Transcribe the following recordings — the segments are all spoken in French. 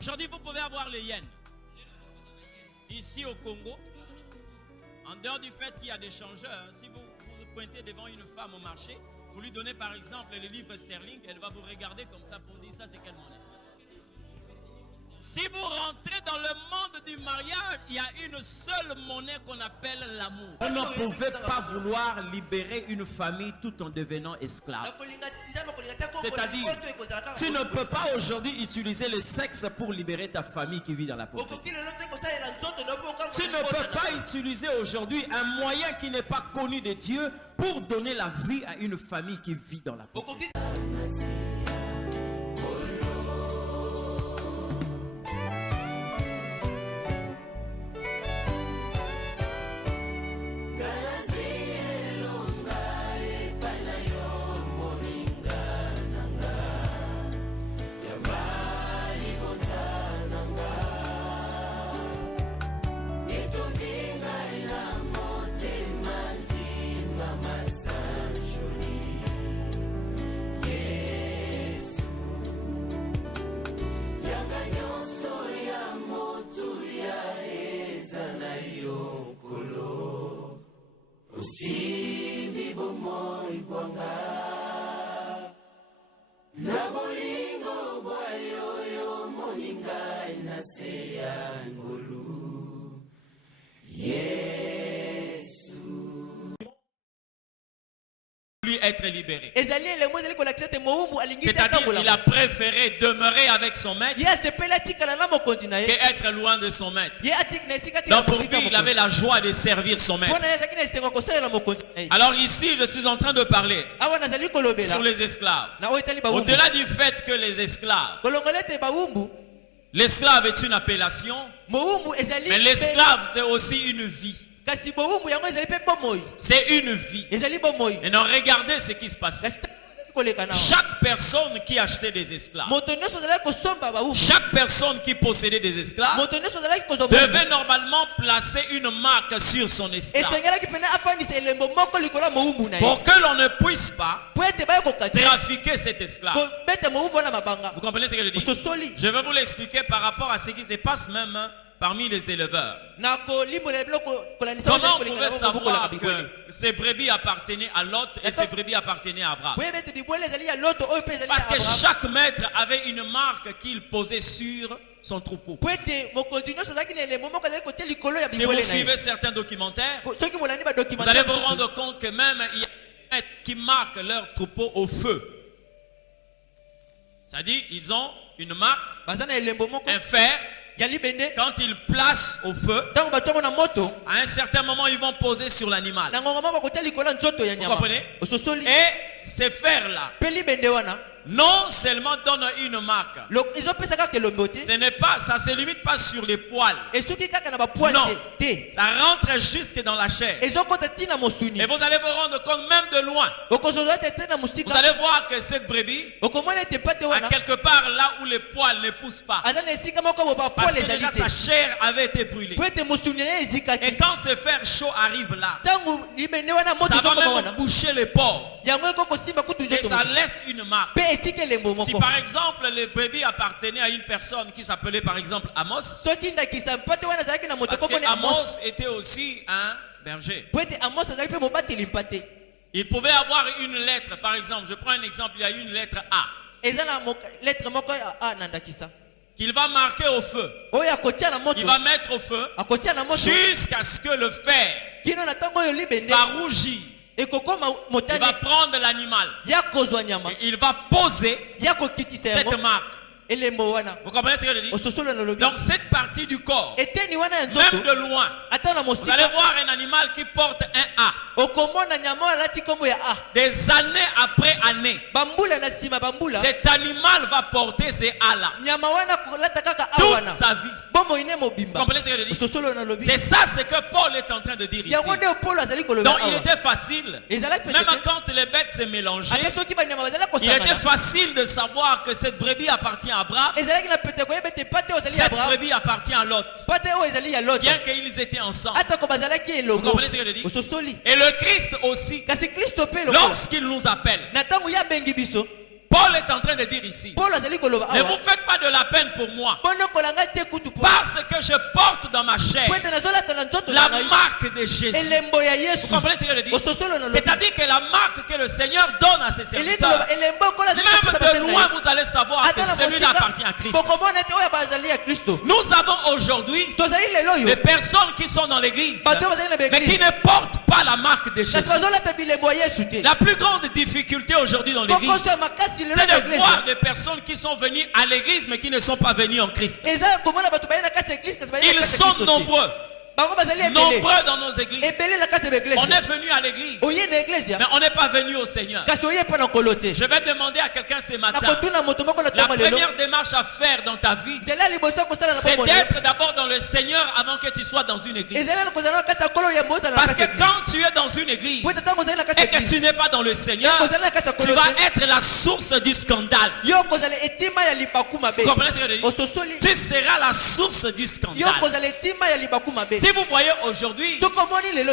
Aujourd'hui, vous pouvez avoir les yens. Ici au Congo, en dehors du fait qu'il y a des changeurs, si vous vous pointez devant une femme au marché, vous lui donnez par exemple le livre sterling, elle va vous regarder comme ça pour dire ça c'est quelle monnaie. Si vous rentrez dans le monde du mariage, il y a une seule monnaie qu'on appelle l'amour. Vous ne pouvez pas vouloir libérer une famille tout en devenant esclave. C'est-à-dire, tu ne peux pas aujourd'hui utiliser le sexe pour libérer ta famille qui vit dans la pauvreté. Tu ne peux pas utiliser aujourd'hui un moyen qui n'est pas connu de Dieu pour donner la vie à une famille qui vit dans la pauvreté. Être libéré. C'est-à-dire il a préféré demeurer avec son maître qu'être loin de son maître. Donc pour lui, il avait la joie de servir son maître. Alors ici, je suis en train de parler sur les esclaves. Au-delà du fait que les esclaves, l'esclave est une appellation, mais l'esclave c'est aussi une vie. C'est une vie. Et non, regardez ce qui se passe. Chaque personne qui achetait des esclaves, chaque personne qui possédait des esclaves devait normalement placer une marque sur son esclave pour que l'on ne puisse pas trafiquer cet esclave. Vous comprenez ce que je dis? Je vais vous l'expliquer par rapport à ce qui se passe même parmi les éleveurs. Comment on pouvait savoir que ces brebis appartenaient à Lot et ces brebis appartenaient à Abraham? Parce que chaque maître avait une marque qu'il posait sur son troupeau. Si vous suivez certains documentaires, vous allez vous rendre compte que même il y a des maîtres qui marquent leur troupeau au feu. C'est-à-dire, ils ont une marque, un fer. Quand ils placent au feu, à un certain moment, ils vont poser sur l'animal. Vous comprenez? Et ces fers-là, non seulement donnent une marque. Ce n'est pas, ça se limite pas sur les poils. Non, ça rentre jusque dans la chair. Et vous allez vous rendre compte même de loin. Vous allez voir que cette brebis, à quelque part là où les poils ne poussent pas, parce que déjà sa chair avait été brûlée. Et quand ce fer chaud arrive là, ça va même boucher les pores. Et ça laisse une marque. Si par exemple les brebis appartenaient à une personne qui s'appelait par exemple Amos, parce que Amos était aussi un berger. Il pouvait avoir une lettre, par exemple, je prends un exemple, il y a une lettre A qu'il va marquer au feu. Il va mettre au feu jusqu'à ce que le fer va rougir. Il va prendre l'animal et il va poser cette marque. Vous comprenez ce que je dis? Donc cette partie du corps, même de loin, vous allez voir un animal qui porte un A. Des années après années, cet animal va porter ces A-là toute sa vie. Vous comprenez ce que je dis? C'est ça ce que Paul est en train de dire ici. Donc il était facile, même quand les bêtes se mélangeaient, il était facile de savoir que cette brebis appartient à Abraham, cette brebis appartient à Lot, bien qu'ils étaient ensemble. Vous comprenez ce que je dis? Et le Christ aussi, lorsqu'il nous appelle, Paul est est en train de dire ici, ne vous faites pas de la peine pour moi, parce que je porte dans ma chair la marque de Jésus. Vous comprenez ce que je dis? C'est-à-dire que la marque que le Seigneur donne à ses serviteurs, même de loin vous allez savoir que celui-là appartient à Christ. Nous avons aujourd'hui des personnes qui sont dans l'église mais qui ne portent pas la marque de Jésus. La plus grande difficulté aujourd'hui dans l'église, c'est de voir des personnes qui sont venues à l'église mais qui ne sont pas venues en Christ. Ils sont nombreux. Nombreux dans nos églises. On est venu à l'église, mais on n'est pas venu au Seigneur. Je vais demander à quelqu'un ce matin, la première démarche à faire dans ta vie, c'est d'être d'abord dans le Seigneur avant que tu sois dans une église. Parce que quand tu es dans une église et que tu n'es pas dans le Seigneur, tu vas être la source du scandale. Vous comprenez ce que je dis? Tu seras la source du scandale. Si vous voyez aujourd'hui,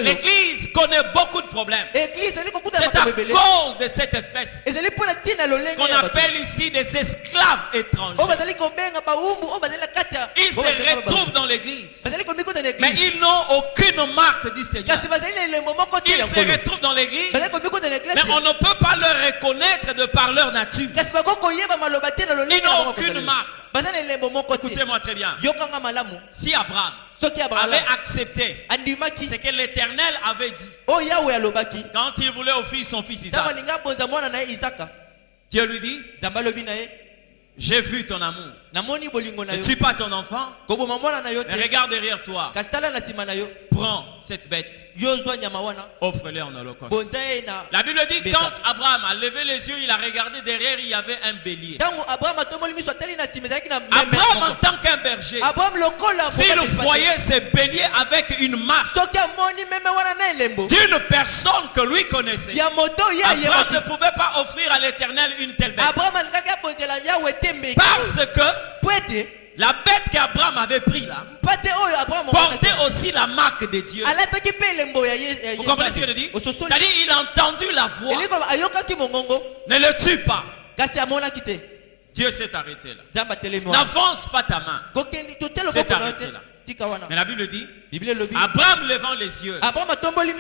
l'église connaît beaucoup de problèmes. C'est à cause de cette espèce qu'on appelle ici des esclaves étrangers. Ils se retrouvent dans l'église, mais ils n'ont aucune marque du Seigneur. Ils se retrouvent dans l'église, mais on ne peut pas le reconnaître de par leur nature. Ils n'ont aucune marque. Écoutez-moi très bien. Si Abraham avait accepté ce que l'Éternel avait dit quand il voulait offrir son fils Isaac, Dieu lui dit, j'ai vu ton amour. Ne tue pas ton enfant, mais regarde derrière toi. Prends cette bête, offre-le en holocauste. La Bible dit, quand Abraham a levé les yeux, il a regardé derrière, il y avait un bélier. Abraham en tant qu'un berger, s'il voyait ce bélier avec une marque d'une personne que lui connaissait, Abraham ne pouvait pas offrir à l'Éternel une telle bête. Parce que la bête qu'Abraham avait prise là portait aussi la marque de Dieu. Vous comprenez ce que je dis? C'est-à-dire il a entendu la voix. Ne le tue pas. Dieu s'est arrêté là. N'avance pas ta main. C'est arrêté là. Mais la Bible dit, Abraham levant les yeux,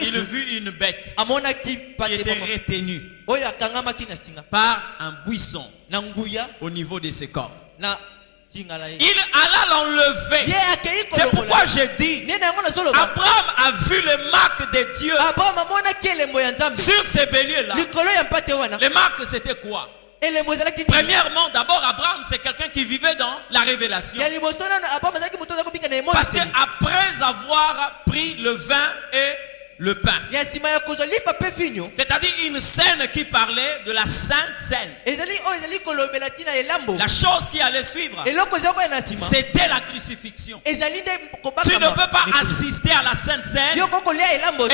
il vit une bête qui était retenue par un buisson au niveau de ses corps. Il alla l'enlever. C'est pourquoi je dis, Abraham a vu les marques de Dieu sur ces béliers-là. Les marques, c'était quoi? Premièrement, d'abord, Abraham, c'est quelqu'un qui vivait dans la révélation. Parce qu'après avoir pris le vin et le pain, c'est-à-dire une scène qui parlait de la sainte scène, la chose qui allait suivre, c'était la crucifixion. Tu ne peux pas assister à la sainte scène et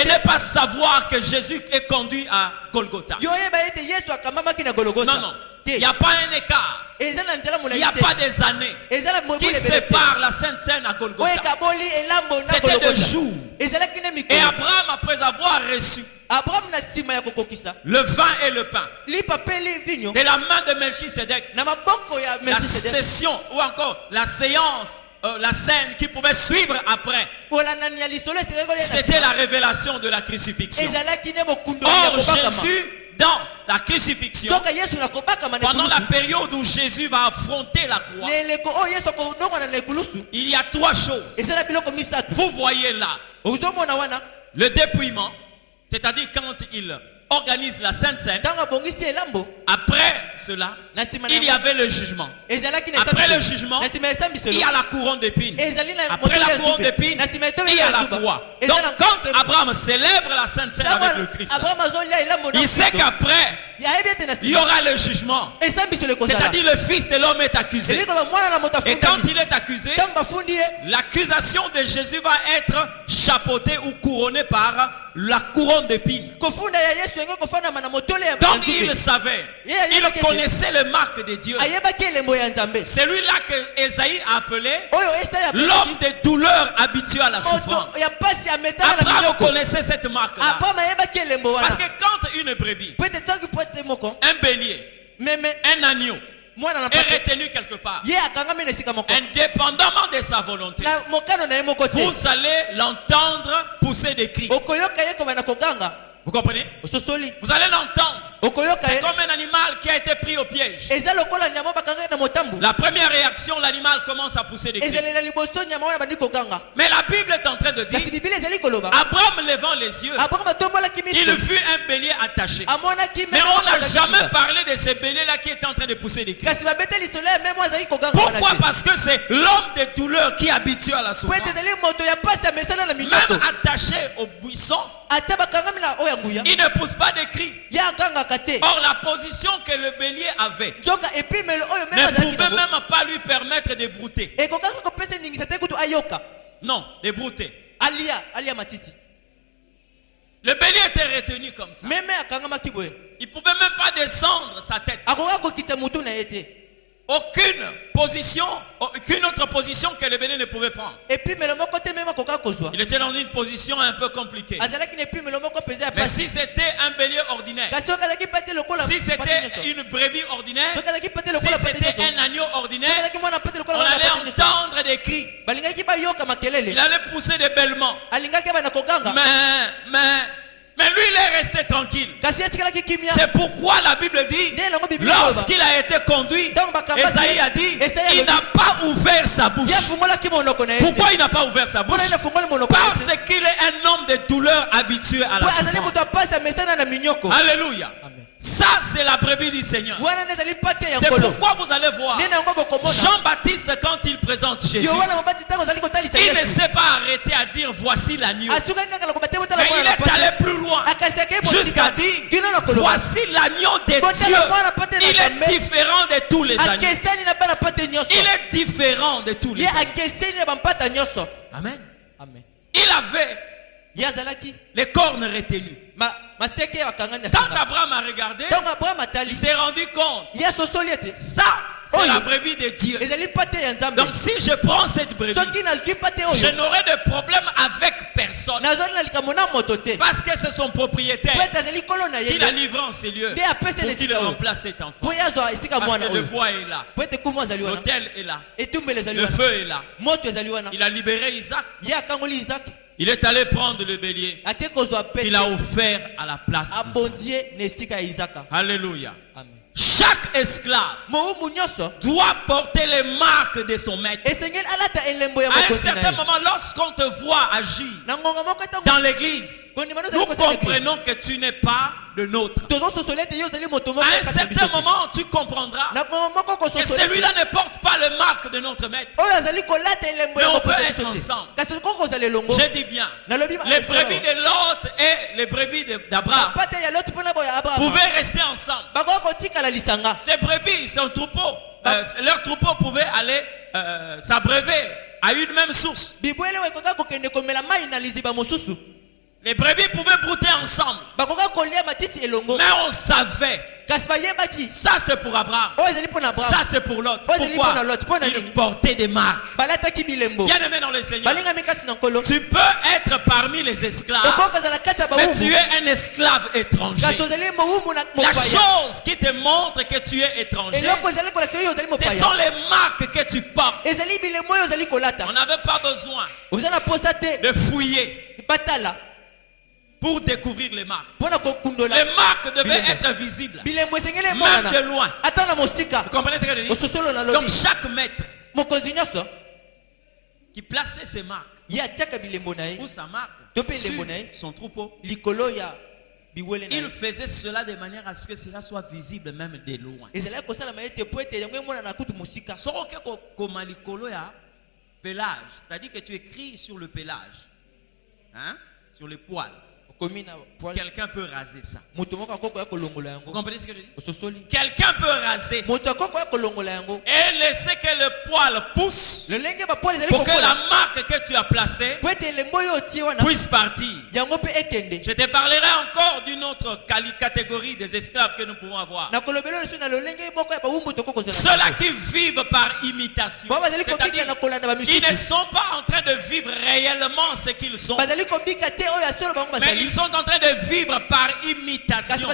ne pas savoir que Jésus est conduit à Golgotha. Non, non. Il n'y a pas un écart. Il n'y a pas des années qui séparent la Sainte Seine à Golgotha. C'était des jours. Et Abraham, après avoir reçu le vin et le pain de la main de Melchisedec, la session ou encore la séance, la scène qui pouvait suivre après, c'était la révélation de la crucifixion. Or Jésus, dans la crucifixion, pendant la période où Jésus va affronter la croix, il y a trois choses. Vous voyez là le dépouillement, c'est-à-dire quand il organise la Sainte Seine. Après cela, il y avait le jugement. Après le jugement, il y a la couronne d'épines. Après la couronne d'épines, il y a la croix. Donc quand Abraham célèbre la Sainte Seine avec le Christ, il sait qu'après il y aura le jugement. C'est-à-dire le Fils de l'homme est accusé. Et quand il est accusé, l'accusation de Jésus va être chapeautée ou couronnée par la couronne d'épines. Donc il savait, il connaissait les marques de Dieu. Celui-là que Ésaïe a appelé l'homme des douleurs habitué à la souffrance. Abraham connaissait cette marque-là. Parce que quand une brebis, un bélier, un agneau est retenu quelque part, indépendamment de sa volonté, vous allez l'entendre pousser des cris. Vous comprenez? Vous allez l'entendre. C'est comme un animal qui a été pris au piège. La première réaction, l'animal commence à pousser des cris. Mais la Bible est en train de dire, Abraham levant les yeux, il fut un bélier attaché. Mais on n'a jamais parlé de ce bélier-là qui est en train de pousser des cris. Pourquoi? Parce que c'est l'homme de douleur qui est habitué à la souffrance. Même attaché au buisson, il ne pousse pas de cris. Or, la position que le bélier avait ne pouvait même pas lui permettre de brouter. Non, de brouter. Le bélier était retenu comme ça. Il ne pouvait même pas descendre sa tête. Aucune autre position que le bélier ne pouvait prendre. Il était dans une position un peu compliquée. Mais si c'était un bélier ordinaire, si c'était une brebis ordinaire, si c'était un agneau ordinaire, on allait entendre des cris. Il allait pousser des bêlements. Mais lui, il est resté tranquille. C'est pourquoi la Bible dit, lorsqu'il a été conduit, Esaïe a dit, il n'a pas ouvert sa bouche. Pourquoi il n'a pas ouvert sa bouche? Parce qu'il est un homme de douleur habitué à la souffrance. Alléluia. Ça, c'est la brebis du Seigneur. C'est pourquoi vous allez voir Jean-Baptiste, quand il présente Jésus, il ne s'est pas arrêté à dire voici l'agneau. Mais il est allé plus loin jusqu'à dire voici l'agneau de Dieu. Il est différent de tous les agneaux. Il est différent de tous les agneaux. Amen. Il avait les cornes retenues. Quand Abraham a regardé, il s'est rendu compte. Ça, c'est la brebis de Dieu. Donc si je prends cette brebis, je n'aurai de problème avec personne. Parce que c'est son propriétaire qui l'a livré en ces lieux pour qu'il remplace cet enfant. Parce que le bois est là, l'autel est là, le feu est là. Il a libéré Isaac. Il est allé prendre le bélier. Il a offert à la place d'Isaac. Alléluia. Chaque esclave doit porter les marques de son maître. À un certain moment, lorsqu'on te voit agir dans l'église, nous comprenons que tu n'es pas le nôtre. À un certain moment, tu comprendras que celui-là ne porte pas les marques de notre maître. Mais on peut être ensemble. Je dis bien, les brebis de Lot et les brebis d'Abraham pouvaient rester ensemble. Ces brebis, son troupeau, leur troupeau pouvait aller s'abreuver à une même source. Les brebis pouvaient brouter ensemble. Mais on savait. Ça c'est pour Abraham. Ça c'est pour l'autre. Pourquoi? Il portait des marques. Bien aimé dans le Seigneur, tu peux être parmi les esclaves, mais tu es un esclave étranger. La chose qui te montre que tu es étranger, ce sont les marques que tu portes. On n'avait pas besoin de fouiller pour découvrir les marques. Les marques devaient être visibles, même de loin. Vous comprenez ce que je dis? Donc chaque maître qui plaçait ses marques ou sa marque sur son troupeau, il faisait cela de manière à ce que cela soit visible même de loin. C'est-à-dire que tu écris sur le pelage, hein? Sur les poils. Quelqu'un peut raser ça. Vous comprenez ce que je dis? Quelqu'un peut raser et laisser que le poil pousse pour que la marque que tu as placée puisse partir. Je te parlerai encore d'une autre catégorie des esclaves que nous pouvons avoir. Ceux-là qui vivent par imitation. C'est-à-dire ils ne sont pas en train de vivre réellement ce qu'ils sont, mais ils sont en train de vivre par imitation. humiliation.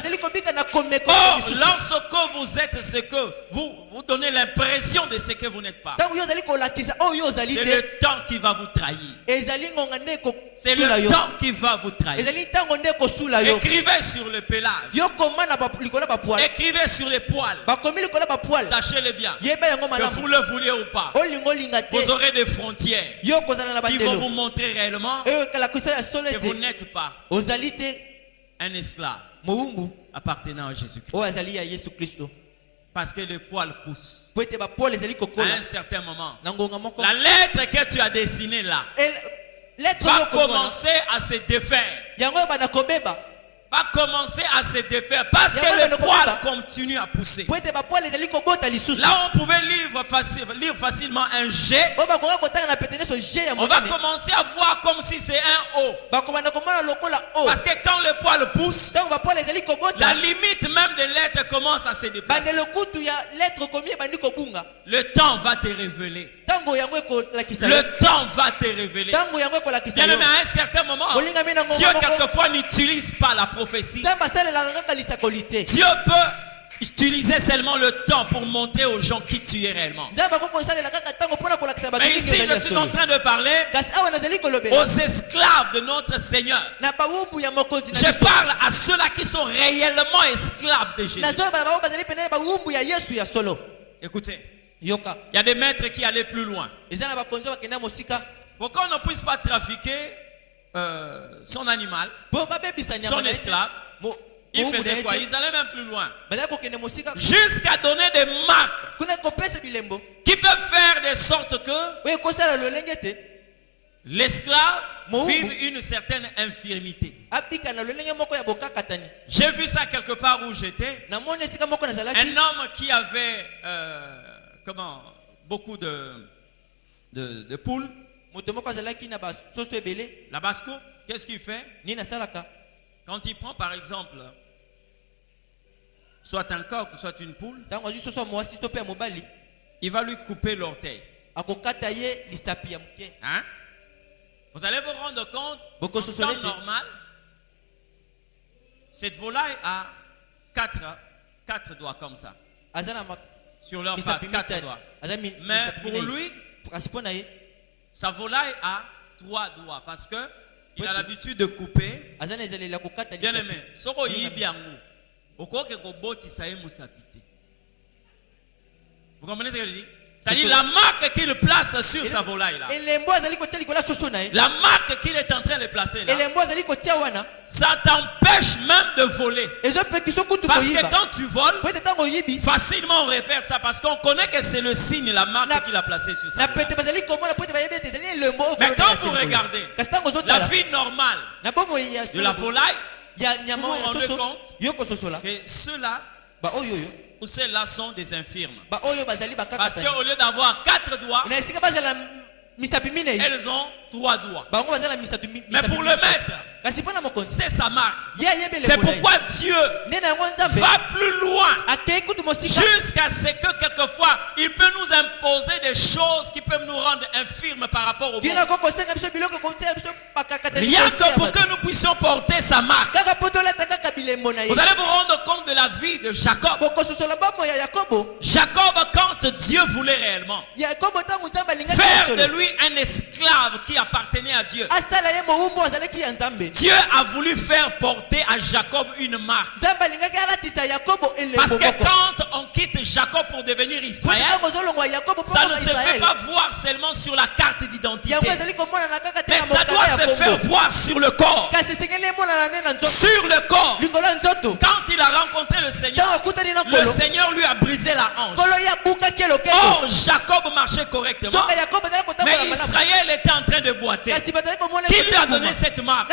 Or, lorsque vous êtes ce que vous donnez l'impression de ce que vous n'êtes pas, c'est le temps qui va vous trahir. C'est le temps qui va vous trahir. Écrivez sur le pelage. Écrivez sur les poils. Sachez-le bien, que vous le voulez ou pas, vous aurez des frontières qui vont vous montrer réellement que vous n'êtes pas un esclave appartenant à Jésus-Christ. Parce que les poils poussent. À un certain moment, la lettre que tu as dessinée là va commencer à se défaire. Va commencer à se défaire parce que les poils continuent à pousser. Là on pouvait lire facilement un G. On va commencer à voir comme si c'est un O. Parce que quand les poils poussent, la limite même des lettres commence à se déplacer. Le temps va te révéler. Le temps va te révéler. Bien aimé, à un certain moment, Dieu quelquefois n'utilise pas la prophétie. Dieu peut utiliser seulement le temps pour montrer aux gens qui tu es réellement. Mais ici, je suis en train de parler aux esclaves de notre Seigneur. Je parle à ceux-là qui sont réellement esclaves de Jésus. Écoutez, il y a des maîtres qui allaient plus loin. Pourquoi on ne puisse pas trafiquer son animal, son esclave? Ils faisaient quoi? Ils allaient même plus loin. Jusqu'à donner des marques qui peuvent faire de sorte que l'esclave vive une certaine infirmité. J'ai vu ça quelque part où j'étais. Un homme qui avait beaucoup de poules. La basse-cour, qu'est-ce qu'il fait? Quand il prend par exemple soit un coq ou soit une poule, il va lui couper l'orteil. Hein? Vous allez vous rendre compte, en temps normal, cette volaille a 4 doigts comme ça. Sur leur pattes, 4 doigts. Mais pour lui, sa volaille a 3 doigts parce que il a l'habitude de couper. Bien aimé, vous comprenez ce que je dis? C'est-à-dire la marque qu'il place sur sa volaille là. La marque qu'il est en train de placer là. Ça t'empêche même de voler. Parce que quand tu voles, facilement on repère ça. Parce qu'on connaît que c'est le signe, la marque qu'il a placée sur sa volaille. Mais quand vous regardez la vie normale de la volaille, vous vous rendez compte que ceux-là ou celles-là sont des infirmes. Parce qu'au lieu d'avoir 4 doigts, elles ont 3 doigts. Mais pour le maître, c'est sa marque. C'est pourquoi Dieu va plus loin jusqu'à ce que quelquefois il peut nous imposer des choses qui peuvent nous rendre infirmes par rapport au monde. Rien que pour que nous puissions porter sa marque. Vous allez vous rendre compte de la vie de Jacob. Jacob, quand Dieu voulait réellement faire de lui un esclave qui appartenait à Dieu, Dieu a voulu faire porter à Jacob une marque. Parce que quand on quitte Jacob pour devenir Israël, ça ne se fait pas voir seulement sur la carte d'identité, mais ça doit se faire voir sur le corps. Sur le corps. Quand il a rencontré le Seigneur lui a brisé la hanche. Or, Jacob marchait correctement, mais Israël était en train de boiter. Qui lui a donné cette marque?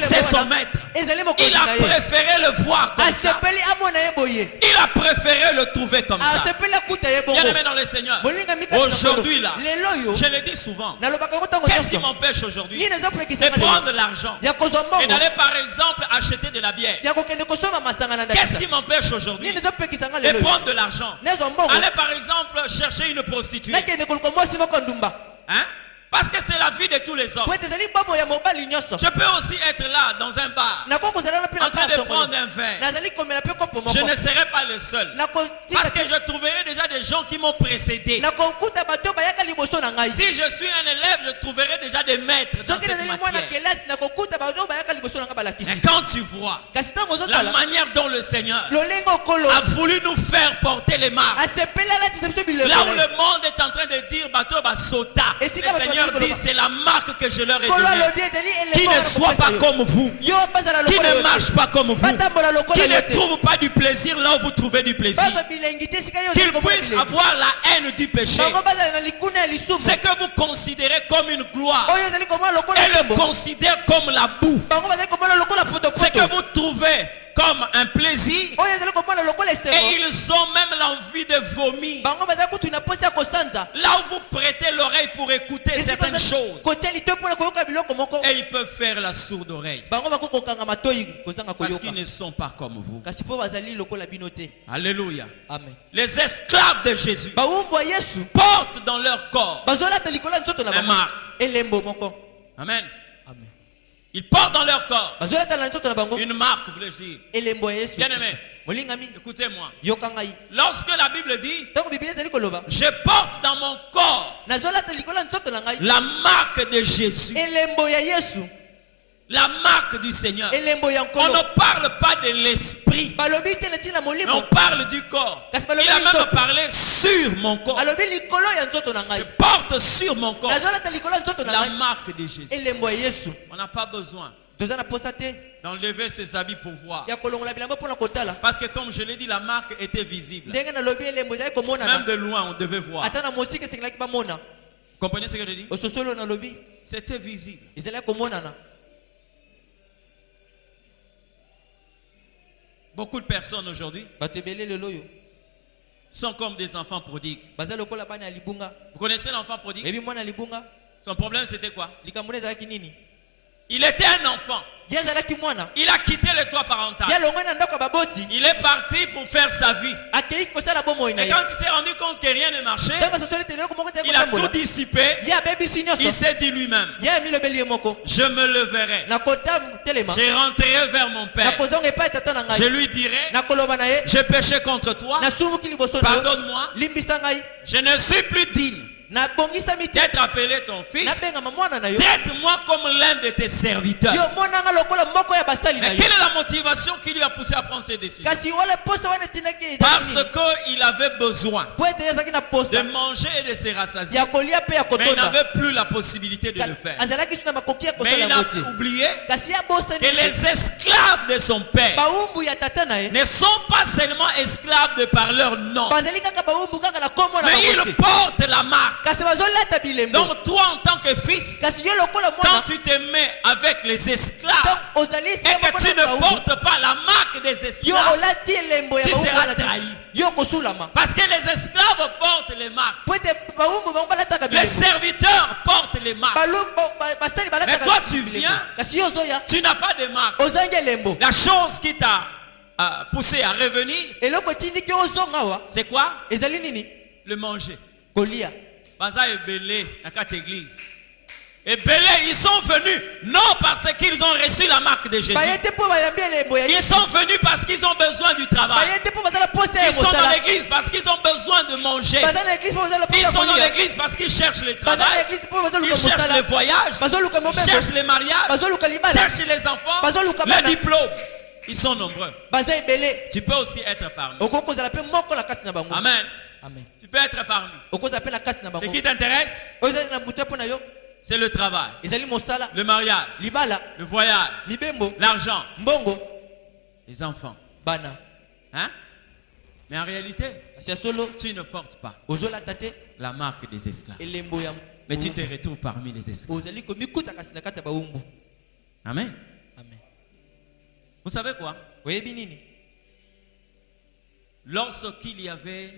C'est son maître. Il a préféré le voir comme ça. Il a préféré le trouver comme ça. Bien aimé dans le Seigneur, aujourd'hui là, je le dis souvent, qu'est-ce qui m'empêche aujourd'hui de prendre l'argent et d'aller par exemple acheter de la bière? Qu'est-ce qui m'empêche aujourd'hui de prendre de l'argent, aller par exemple chercher une prostituée? Hein? Parce que c'est la vie de tous les hommes. Je peux aussi être là dans un bar, en train de prendre un verre. Je ne serai pas le seul. Parce que je trouverai déjà des gens qui m'ont précédé. Si je suis un élève, je trouverai déjà des maîtres dans cette matière. Et quand tu vois la manière dont le Seigneur a voulu nous faire porter les marques, là où le monde est en train de dire bateau basota, le Seigneur dit c'est la marque que je leur ai donnée. Qui ne soit pas comme vous, qui ne marche pas comme vous, qui ne trouve pas du plaisir là où vous trouvez du plaisir, qu'ils puissent avoir la haine du péché. Ce que vous considérez comme une gloire, et le considère comme la boue. Ce que vous trouvez comme un plaisir, et ils ont même l'envie de vomir. Là où vous prêtez l'oreille pour écouter certaines choses, et ils peuvent faire la sourde oreille parce qu'ils ne sont pas comme vous. Alléluia. Amen. Les esclaves de Jésus portent dans leur corps un marque. Amen. Ils portent dans leur corps une marque, voulais-je dire. Bien-aimé, écoutez-moi. Lorsque la Bible dit je porte dans mon corps la marque de Jésus, la marque du Seigneur, on ne parle pas de l'esprit, mais on parle du corps. Il a même parlé sur mon corps. Je porte sur mon corps la marque de Jésus. On n'a pas besoin d'enlever ses habits pour voir. Parce que comme je l'ai dit, la marque était visible. Même de loin, on devait voir. Comprenez ce que je dis? C'était visible. Beaucoup de personnes aujourd'hui sont comme des enfants prodigues. Vous connaissez l'enfant prodigue? Son problème c'était quoi? Il était un enfant. Il a quitté le toit parental. Il est parti pour faire sa vie. Et quand il s'est rendu compte que rien ne marchait, il a tout dissipé. Il s'est dit lui-même, je me leverai, je rentrerai vers mon père, je lui dirai, j'ai péché contre toi, pardonne-moi, je ne suis plus digne d'être appelé ton fils. Traite-moi comme l'un de tes serviteurs. Mais quelle est la motivation qui lui a poussé à prendre ces décisions? Parce qu'il avait besoin de manger et de se rassasier, mais il n'avait plus la possibilité de le faire. Mais il a oublié que les esclaves de son père ne sont pas seulement esclaves de par leur nom, mais ils portent la marque. Donc toi en tant que fils, quand tu te mets avec les esclaves et que tu ne portes pas la marque des esclaves, tu seras trahi. Parce que les esclaves portent les marques, les serviteurs portent les marques. Mais toi tu viens, tu n'as pas de marque. La chose qui t'a poussé à revenir, c'est quoi? Le manger. Baza et Belé, à quatre églises. Et Belé, ils sont venus non parce qu'ils ont reçu la marque de Jésus. Ils sont venus parce qu'ils ont besoin du travail. Ils sont dans l'église parce qu'ils ont besoin de manger. Ils sont dans l'église parce qu'ils cherchent le travail. Ils cherchent les voyages. Ils cherchent les mariages. Ils cherchent les enfants. Le diplôme. Ils sont nombreux. Tu peux aussi être parmi. Amen. Tu peux être parmi. Ce qui t'intéresse, c'est le travail, le mariage, le voyage, l'argent, les enfants. Hein? Mais en réalité, tu ne portes pas la marque des esclaves. Mais tu te retrouves parmi les esclaves. Amen. Vous savez quoi? Lorsqu'il y avait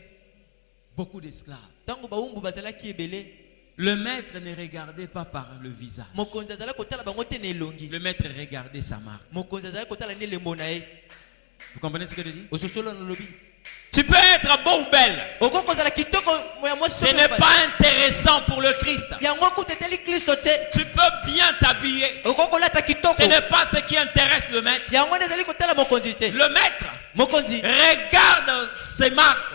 beaucoup d'esclaves, le maître ne regardait pas par le visage. Le maître regardait sa marque. Vous comprenez ce que je dis? Tu peux être beau ou belle, ce n'est pas intéressant pour le Christ. Tu peux bien t'habiller. Ce n'est pas ce qui intéresse le maître. Le maître regarde ses marques.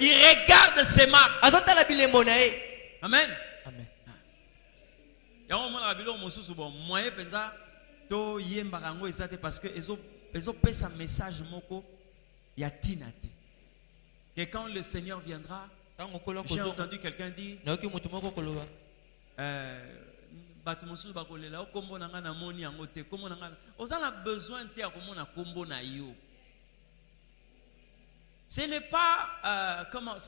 Il regarde ses marques. Amen. Parce que ils ont fait un message que quand le Seigneur viendra, j'ai entendu quelqu'un dire ce n'est pas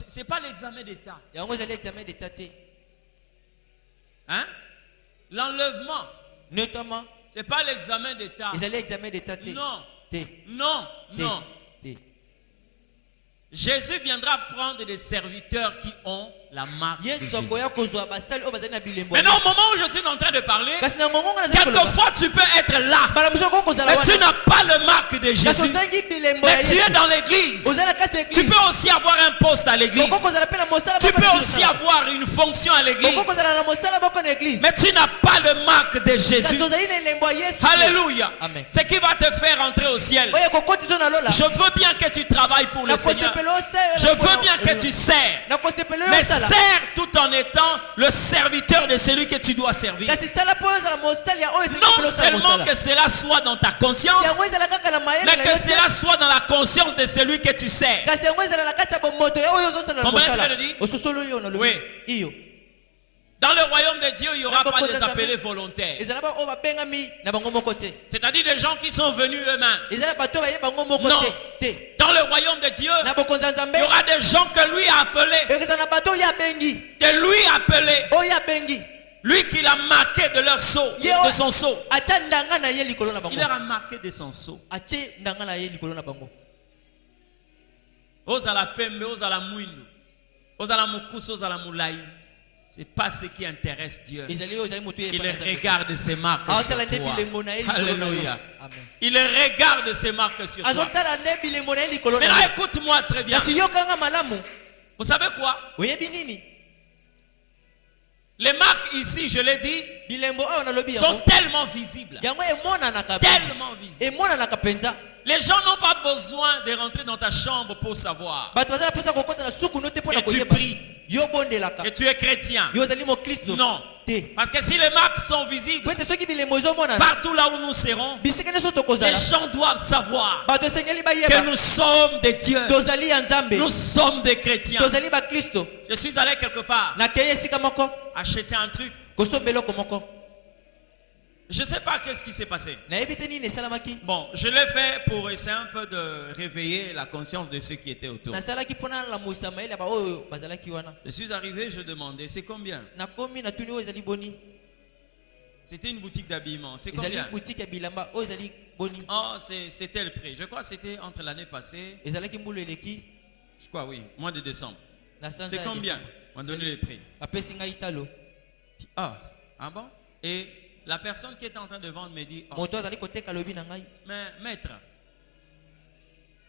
c'est pas l'examen d'état. Hein? L'enlèvement, notamment, c'est pas l'examen d'état. Non. Non, non. Jésus viendra prendre des serviteurs qui ont la marque de Jésus. Maintenant, au moment où je suis en train de parler, quelquefois tu peux être là, mais tu n'as pas le marque de Jésus. Mais tu es dans l'église. Tu peux aussi avoir un poste à l'église. Tu peux aussi avoir une fonction à l'église. Mais tu n'as pas le marque de Jésus. Alléluia. Ce qui va te faire entrer au ciel. Je veux bien que tu travailles pour le Seigneur. Je veux bien que tu sers. Mais sers tout en étant le serviteur de celui que tu dois servir. Non seulement que cela soit dans ta conscience, mais que cela soit dans la conscience de celui que tu sers. Comprenez ce que je dis? Oui. Dans le royaume de Dieu, il n'y aura pas des appelés volontaires. C'est-à-dire des gens qui sont venus eux-mêmes. Non. Dans le royaume de Dieu, il y aura des gens que lui a appelés. Que lui a appelés. Lui qui l'a marqué de leur sceau, de son sceau. Il leur a marqué de son sceau. Ozala pembe, ozala muindu, ozala mukuso, ozala mulai. C'est pas ce qui intéresse Dieu. Il regarde ses marques sur toi. Alléluia. Il regarde ses marques sur toi. Maintenant, écoute-moi très bien. Vous savez quoi? Les marques ici, je l'ai dit, sont tellement visibles. Tellement visibles. Les gens n'ont pas besoin de rentrer dans ta chambre pour savoir. Et tu pries. Et tu es chrétien. Non. Parce que si les marques sont visibles, partout là où nous serons, les gens doivent savoir que nous sommes des dieux. Nous sommes des chrétiens. Je suis allé quelque part acheter un truc. Je ne sais pas qu'est-ce qui s'est passé. Bon, je l'ai fait pour essayer un peu de réveiller la conscience de ceux qui étaient autour. Je suis arrivé, je demandais, c'est combien? C'était une boutique d'habillement. C'est combien? Oh, c'était le prix. Je crois que c'était entre l'année passée. Je crois, oui, mois de décembre. C'est combien? On m'a donné le prix. Ah bon? Et la personne qui était en train de vendre me dit, oh, mais maître,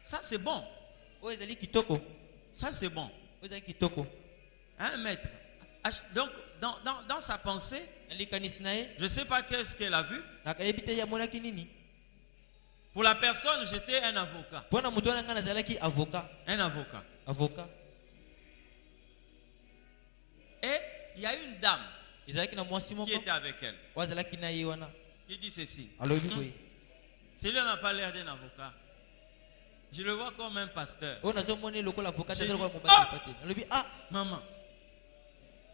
ça c'est bon. Ça c'est bon. Hein, maître? Donc, dans sa pensée, je ne sais pas qu'est-ce qu'elle a vu. Pour la personne, j'étais un avocat. Un avocat. Et il y a une dame qui était avec elle. Il dit ceci. Celui-là n'a pas l'air d'un avocat. Je le vois comme un pasteur. Dit, maman,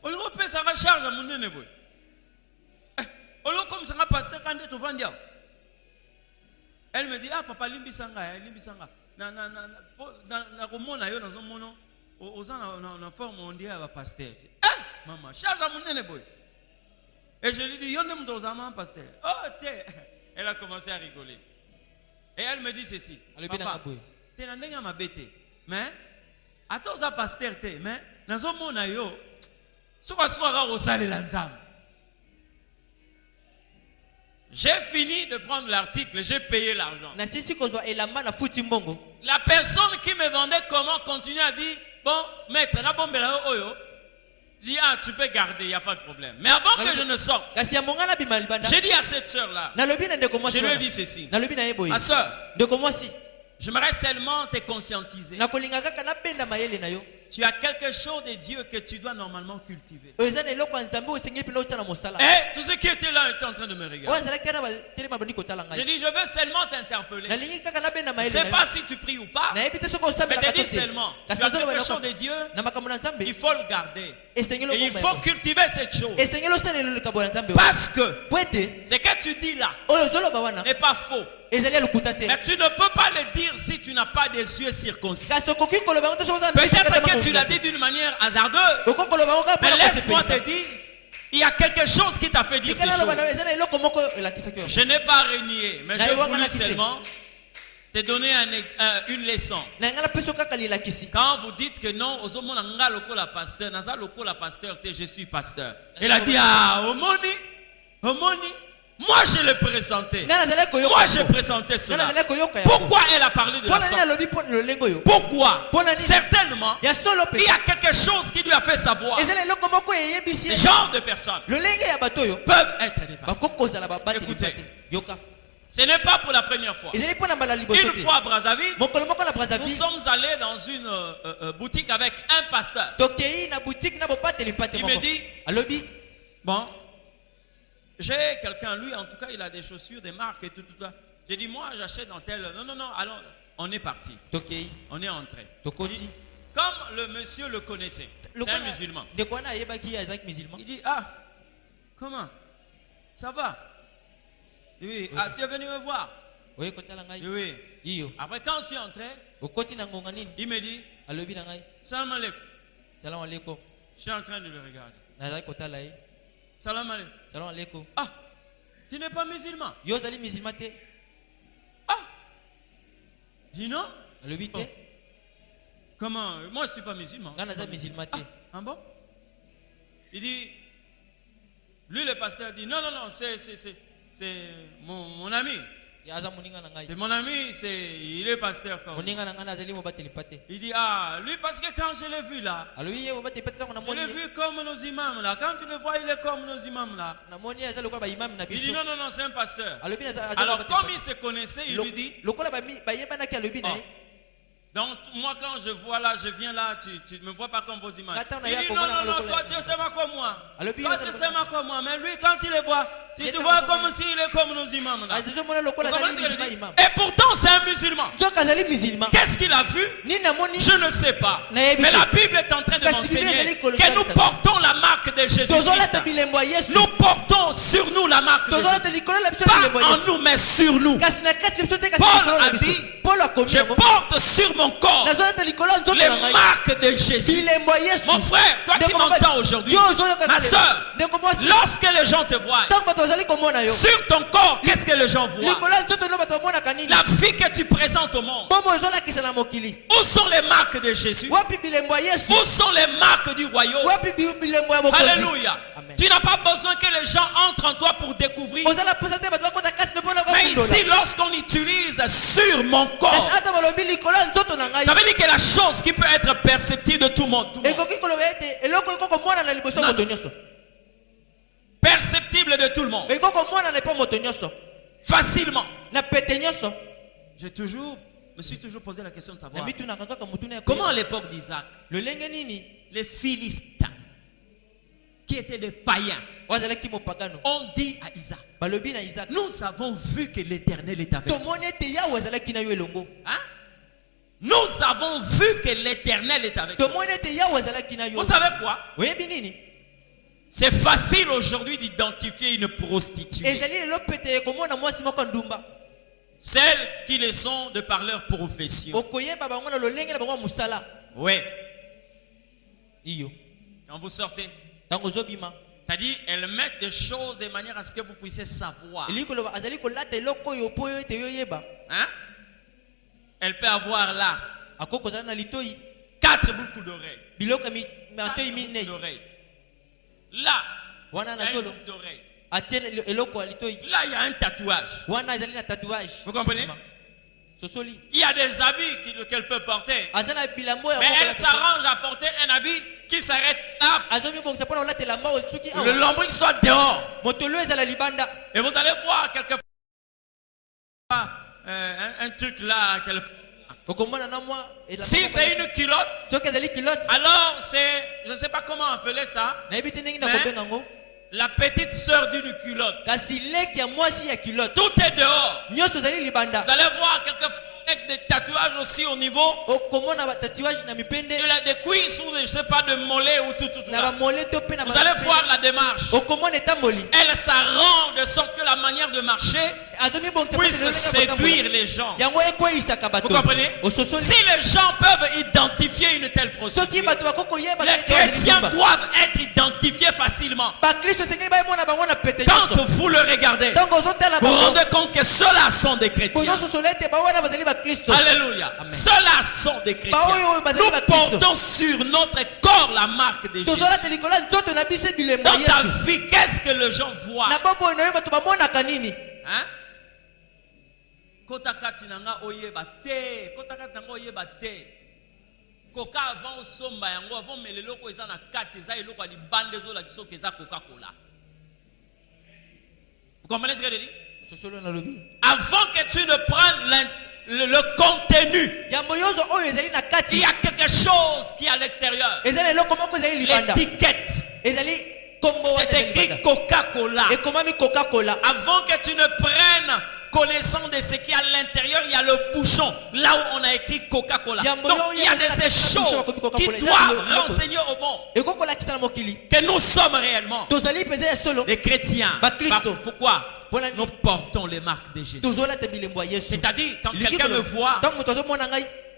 on lui repère sa charge à mon nez. On lui comme ça pasteur quand tu vas dire. Elle me dit, ah papa, limbi sanga. Na komona yo na zomono oza na forme on dit à pasteur. Maman, charge à mon nez boy. Et je lui dis, yon nem dozama pasteur. Oh, elle a commencé à rigoler. Et elle me dit ceci. Papa, t'es na ndenga mabete. Mais attends ça pasteur te, mais nazo mona yo. Soka ra osale la nzambe. J'ai fini de prendre l'article, j'ai payé l'argent. La personne qui me vendait comment continue à dire bon, maître, dit, ah, tu peux garder, il n'y a pas de problème. Mais avant que je ne sorte, j'ai dit à cette sœur-là, je lui ai dit ceci. Ma sœur, j'aimerais seulement te conscientiser. Tu as quelque chose de Dieu que tu dois normalement cultiver. Et tous ceux qui étaient là étaient en train de me regarder. Je dis, je veux seulement t'interpeller. Je ne sais pas si tu pries ou pas, mais te dis seulement, tu as quelque chose de Dieu, il faut le garder. Et il faut cultiver cette chose. Parce que ce que tu dis là n'est pas faux. Mais tu ne peux pas le dire si tu n'as pas des yeux circoncis. Peut-être que tu l'as dit d'une manière hasardeuse. Mais laisse-moi te dire, il y a quelque chose qui t'a fait dire ces choses. Je n'ai pas renié, mais je voulais seulement te donner une leçon. Quand vous dites que non, je suis pasteur. Il a dit, ah, Omoni. Moi je l'ai présenté. Moi j'ai présenté cela. Pourquoi elle a parlé de la sorte? Pourquoi? Certainement, il y a quelque chose qui lui a fait savoir. Ce genre de personnes peuvent être des pasteurs. Écoutez, ce n'est pas pour la première fois. Une fois à Brazzaville, nous sommes allés dans une boutique avec un pasteur. Il me dit, bon, j'ai quelqu'un, lui en tout cas, il a des chaussures, des marques et tout ça. J'ai dit, moi j'achète dans tel. Non, allons, on est parti. On est entré. Comme le monsieur le connaissait, c'est un musulman. Il dit, ah, comment? Ça va? Oui. Ah, tu es venu me voir? Oui. Après, quand je suis entré, il me dit, salam alaikum. Je suis en train de le regarder. Salam alaikum. Ah, tu n'es pas musulman? Ah, dis non? Oh. Comment? Moi je ne suis pas musulman. Ah bon? Il dit, lui le pasteur dit, non, c'est mon ami. C'est mon ami, il est pasteur comme. Il dit, ah, lui parce que quand je l'ai vu là, je l'ai vu comme nos imams là. Quand tu le vois, il est comme nos imams là. Il dit, non, c'est un pasteur. Alors comme il se connaissait, il lui dit, oh, donc moi quand je vois là, je viens là, tu ne me vois pas comme vos imams. Il dit, non, toi tu sais pas comme moi. Toi tu sais pas comme moi, mais lui quand il le voit, tu te vois comme s'il est comme nos imams là. Et pourtant c'est un musulman. Qu'est-ce qu'il a vu? Je ne sais pas. Mais la Bible est en train de m'enseigner que nous portons la marque de Jésus-Christ. Nous portons sur nous la marque de Jésus. Pas en nous mais sur nous. Paul a dit, je porte sur mon corps les marques de Jésus. Mon frère, toi qui m'entends aujourd'hui, ma soeur, lorsque les gens te voient sur ton corps, qu'est-ce que les gens voient? La vie que tu présentes au monde. Où sont les marques de Jésus? Où sont les marques du royaume? Alléluia. Tu n'as pas besoin que les gens entrent en toi pour découvrir. Mais ici, lorsqu'on utilise sur mon corps, ça veut dire que la chose qui peut être perceptible de tout le monde. Perceptible de tout le monde. Facilement. Je me suis toujours posé la question de savoir comment à l'époque d'Isaac, les Philistins, qui étaient des païens, ont dit à Isaac, nous avons vu que l'Éternel est avec toi. Hein? Nous avons vu que l'Éternel est avec toi. Vous savez quoi? C'est facile aujourd'hui d'identifier une prostituée. Celles qui le sont de par leur profession. Oui. Quand vous sortez, c'est-à-dire elles mettent des choses de manière à ce que vous puissiez savoir. Hein? Elle peut avoir là 4 boucles d'oreilles. Là, il y a une boucle d'oreille. Là, il y a un tatouage. Vous comprenez? Il y a des habits qu'elle peut porter. Mais elle s'arrange à porter un habit qui s'arrête là. Le lombric soit dehors. Et vous allez voir quelquefois un truc là. Si c'est une culotte, alors c'est, je ne sais pas comment appeler ça, mais la petite sœur d'une culotte. Tout est dehors. Vous allez voir quelquefois avec des tatouages aussi au niveau des cuisses ou je ne sais pas de mollets ou tout là. Vous allez voir la démarche. Elle s'arrange de sorte que la manière de marcher puisse séduire les gens. Vous comprenez? Si les gens peuvent identifier une telle procédure, les chrétiens doivent être identifiés facilement. Quand vous le regardez, vous vous rendez compte que ceux-là sont des chrétiens. Alléluia. Ceux-là sont des chrétiens. Nous portons sur notre corps la marque de Jésus. Dans ta vie, qu'est-ce que les gens voient? Hein? Kotakati nanga oyeba te, kotakati nanga oyeba te. Koka avant somba yango avant meleloko eza na kati eza eloko ali bande zo la kiso keza Coca-Cola. Vous comprenez ce que je dis? Avant que tu ne prennes le contenu, il y a quelque chose qui est à l'extérieur. L'étiquette. C'est écrit Coca-Cola. Avant que tu ne prennes connaissance de ce qui est à l'intérieur, il y a le bouchon, là où on a écrit Coca-Cola. Donc il y a de ces choses qui doivent renseigner au monde que nous sommes réellement les chrétiens. Pourquoi? Nous portons les marques de Jésus. C'est-à-dire, quand quelqu'un me voit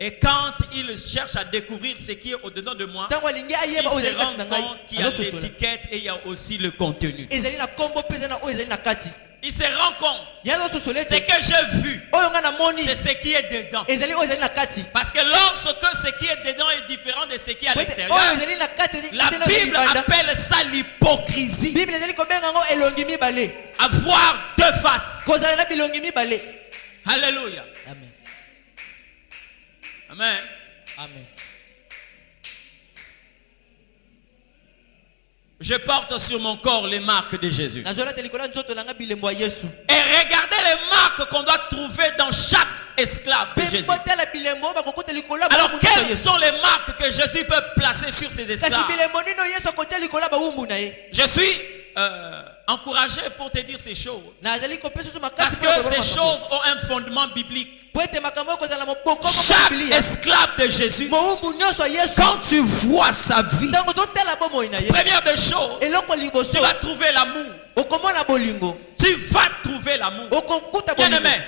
et quand il cherche à découvrir ce qui est au-dedans de moi, il se rend compte qu'il y a l'étiquette et il y a aussi le contenu. Il se rend compte. Ce que j'ai vu, c'est ce qui est dedans. Parce que lorsque ce qui est dedans est différent de ce qui est à l'extérieur, la Bible appelle ça l'hypocrisie. Avoir deux faces. Alléluia. Amen. Amen. Je porte sur mon corps les marques de Jésus. Et regardez les marques qu'on doit trouver dans chaque esclave de Jésus. Alors quelles sont les marques que Jésus peut placer sur ses esclaves? Je suis encouragé pour te dire ces choses. Parce que ces choses ont un fondement biblique. Chaque esclave de Jésus, quand tu vois sa vie, première des choses, tu vas trouver l'amour. Tu vas trouver l'amour. Bien aimé,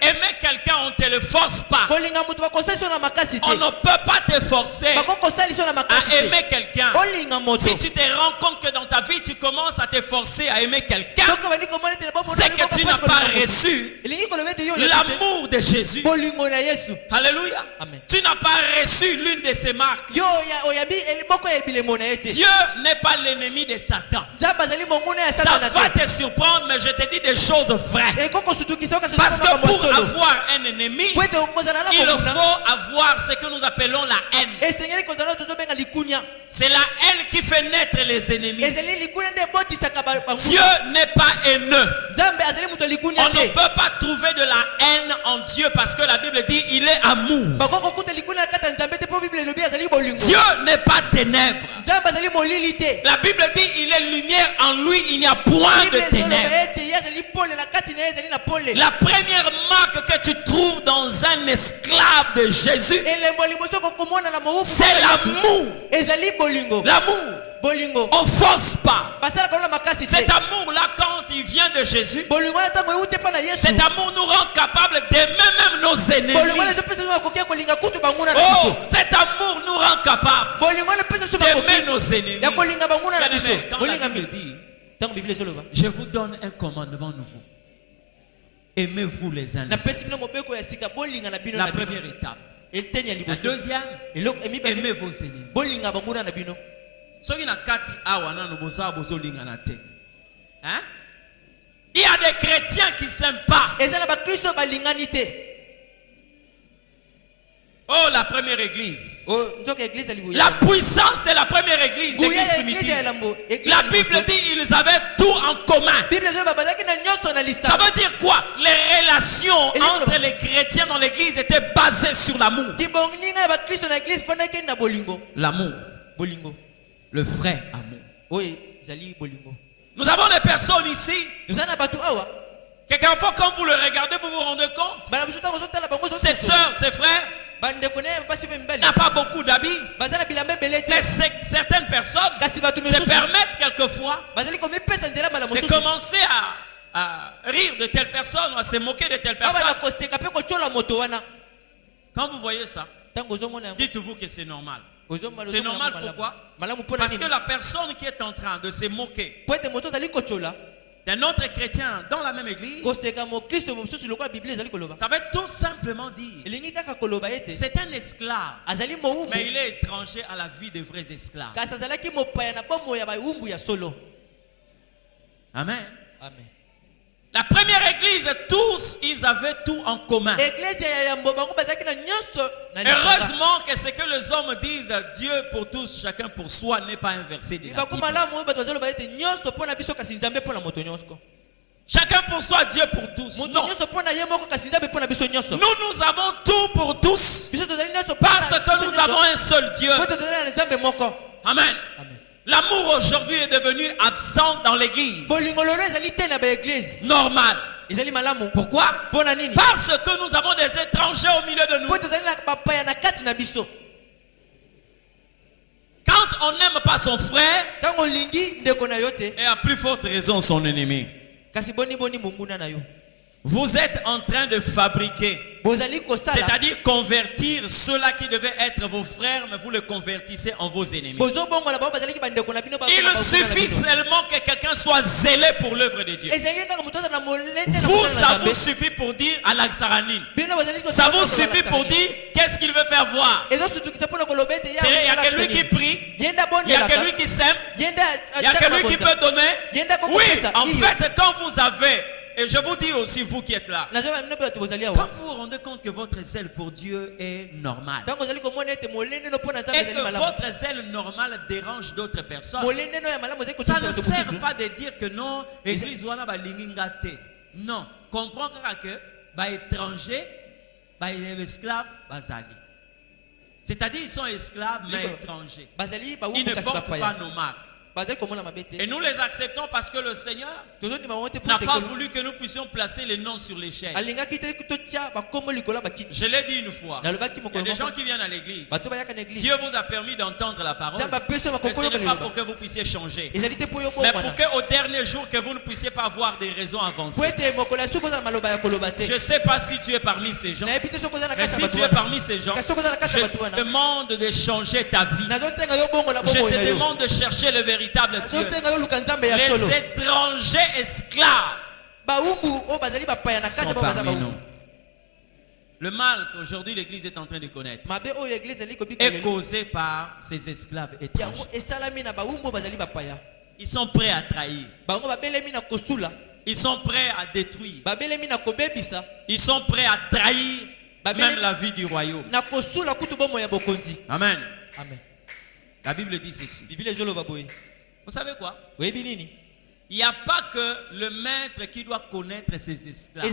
aimer quelqu'un, on ne te le force pas. On ne peut pas te forcer à aimer quelqu'un. Si tu te rends compte que dans ta vie, tu commences à te forcer à aimer quelqu'un, c'est que tu n'as pas reçu l'amour de Jésus. Alléluia. Amen. Tu n'as pas reçu l'une de ces marques. Dieu n'est pas l'ennemi de Satan. Ça va te surprendre, mais je te dis des choses vraies. Parce que pour avoir un ennemi, il faut avoir ce que nous appelons la haine. C'est la haine qui fait naître les ennemis. Dieu n'est pas haineux. On ne peut pas trouver de la haine en Dieu parce que la Bible dit il est amour. Dieu n'est pas ténèbres. La Bible dit il est lumière, en lui il n'y a point de ténèbres. La première marque que tu trouves dans un esclave de Jésus, c'est l'amour. L'amour. On ne force pas. Cet amour-là, quand il vient de Jésus, cet amour nous rend capables d'aimer même nos ennemis. Oh, cet amour nous rend capables d'aimer nos ennemis. Quand la Bible dit, je vous donne un commandement nouveau. Aimez-vous les uns les autres. La première étape. La deuxième, aimez vos ennemis. Il y a des chrétiens qui ne s'aiment pas. Oh, la première église. La puissance de la première église, l'église primitive. La Bible dit qu'ils avaient tout en commun. Ça veut dire quoi? Les relations entre les chrétiens dans l'église étaient basées sur l'amour. L'amour. Le vrai amour. Nous avons des personnes ici. Quelquefois, quand vous le regardez, vous vous rendez compte. Cette soeur, ses frères, n'a pas beaucoup d'habits. Mais certaines personnes se permettent quelquefois de commencer à rire de telle personne ou à se moquer de telle personne. Quand vous voyez ça, dites-vous que c'est normal. C'est normal pourquoi? Parce que la personne qui est en train de se moquer d'un autre chrétien dans la même église, ça veut tout simplement dire c'est un esclave, mais il est étranger à la vie des vrais esclaves. Amen. La première église, tous, ils avaient tout en commun. Heureusement que ce que les hommes disent, Dieu pour tous, chacun pour soi, n'est pas un verset de la Bible. Chacun pour soi, Dieu pour tous. Non. Nous avons tout pour tous parce que nous avons un seul Dieu. Amen. L'amour aujourd'hui est devenu absent dans l'église. Normal. Pourquoi? Parce que nous avons des étrangers au milieu de nous. Quand on n'aime pas son frère, et à plus forte raison son ennemi, vous êtes en train de fabriquer, c'est-à-dire convertir ceux-là qui devaient être vos frères, mais vous les convertissez en vos ennemis. Il suffit seulement que quelqu'un soit zélé pour l'œuvre de Dieu. Vous, ça vous suffit pour dire à l'Axaranine. Ça vous suffit pour dire qu'est-ce qu'il veut faire voir. Il n'y a que lui qui prie, il n'y a que lui qui sème, il n'y a que lui qui peut donner. Oui, en fait, quand vous avez... Et je vous dis aussi, vous qui êtes là, quand vous vous rendez compte que votre zèle pour Dieu est normal, et que votre zèle normal dérange d'autres personnes, ça ne sert pas de dire que non, l'église wana ba lingingate. Non, comprends que ba étranger, ba esclave, bazali. C'est-à-dire ils sont esclaves mais étrangers. Ils ne portent pas nos marques. Et nous les acceptons parce que le Seigneur n'a pas voulu que nous puissions placer les noms sur les chaises. Je l'ai dit une fois. Il y a des gens qui viennent à l'église. Dieu vous a permis d'entendre la parole. Mais ce n'est pas pour que vous puissiez changer, mais pour qu'au dernier jour que vous ne puissiez pas avoir des raisons avancées. Je ne sais pas si tu es parmi ces gens, mais si tu es parmi ces gens, je te demande de changer ta vie. Je te demande de chercher le véritable Dieu. Les étrangers esclaves sont parmi nous. Le mal qu'aujourd'hui l'église est en train de connaître est causé par ces esclaves étrangers. Ils sont prêts à trahir. Ils sont prêts à détruire. Ils sont prêts à trahir même la vie du royaume. Amen. La Bible dit ceci. Vous savez quoi? Il n'y a pas que le maître qui doit connaître ses esclaves.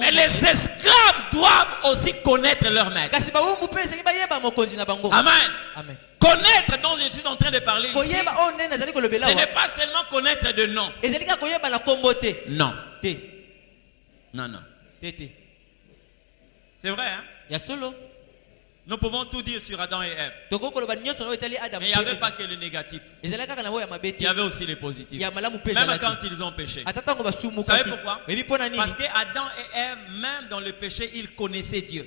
Mais les esclaves doivent aussi connaître leur maître. Amen. Connaître dont je suis en train de parler ici, ce n'est pas seulement connaître de nom. Non. Non. C'est vrai, hein? Nous pouvons tout dire sur Adam et Ève. Mais il n'y avait pas que le négatif. Il y avait aussi le positif. Même quand ils ont péché. Vous savez pourquoi? Parce que Adam et Ève, même dans le péché, ils connaissaient Dieu.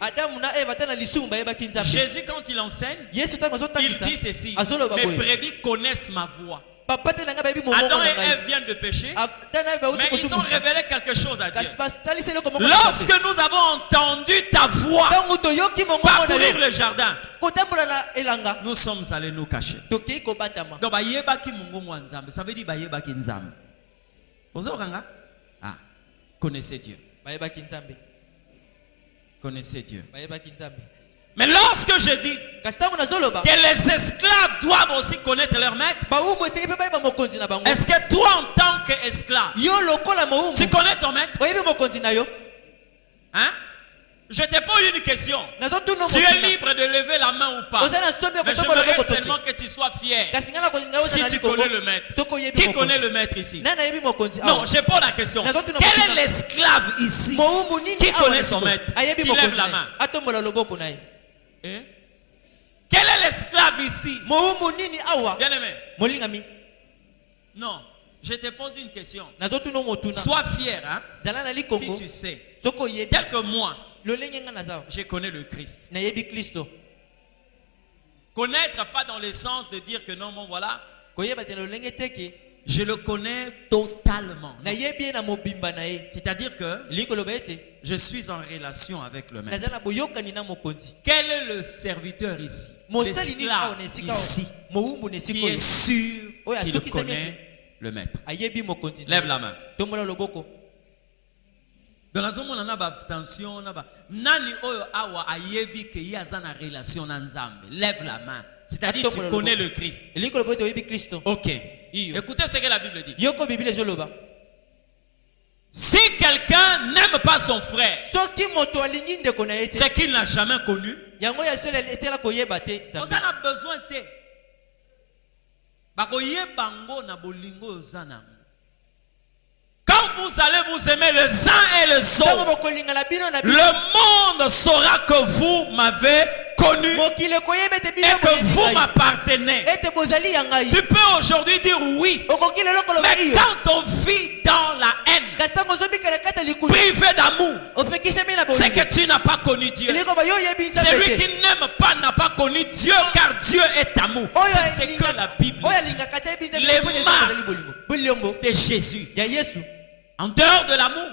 Jésus, quand il enseigne, il dit ceci: mes brebis connaissent ma voix. Adam et Ève viennent de pécher, mais ils ont révélé quelque chose à Dieu. Lorsque nous avons entendu ta voix parcourir le jardin, nous sommes allés nous cacher. Donc, ça veut dire connaissez Dieu. connaissaient Dieu. Mais lorsque je dis que les esclaves doivent aussi connaître leur maître, est-ce que toi en tant qu'esclave, tu connais ton maître? Hein? Je te pose une question. Tu es libre de lever la main ou pas? Mais j'aimerais seulement que tu sois fier si tu connais le maître. Qui connaît le maître ici? Non, je pose la question. Quel est l'esclave ici qui connaît son maître? Qui lève la main. Eh? Quel est l'esclave ici? Bien aimé. Non, je te pose une question. Sois fier, hein? Si tu sais. Tel que moi, je connais le Christ. Connaître pas dans le sens de dire que non, bon voilà. Je le connais totalement. C'est-à-dire que je suis en relation avec le maître. Quel est le serviteur ici? L'esclave ici qui est sûr qu'il connaît le maître. Lève la main. Dans la zone où on a abstention, nani oyo awa ayebi ke yazana relation na Nzambe. Lève la main. C'est-à-dire tu connais le Christ. OK. Écoutez ce que la Bible dit. Si quelqu'un n'aime pas son frère, c'est qu'il n'a jamais connu. Vous en avez besoin de. Quand vous allez vous aimer les uns et les autres, le monde saura que vous m'avez connu et que vous m'appartenez. Tu peux aujourd'hui dire oui, mais quand on vit dans la haine, privé d'amour, c'est que tu n'as pas connu Dieu. Celui qui n'aime pas n'a pas connu Dieu, car Dieu est amour. C'est ce que la Bible dit. Les marques de Jésus en dehors de l'amour.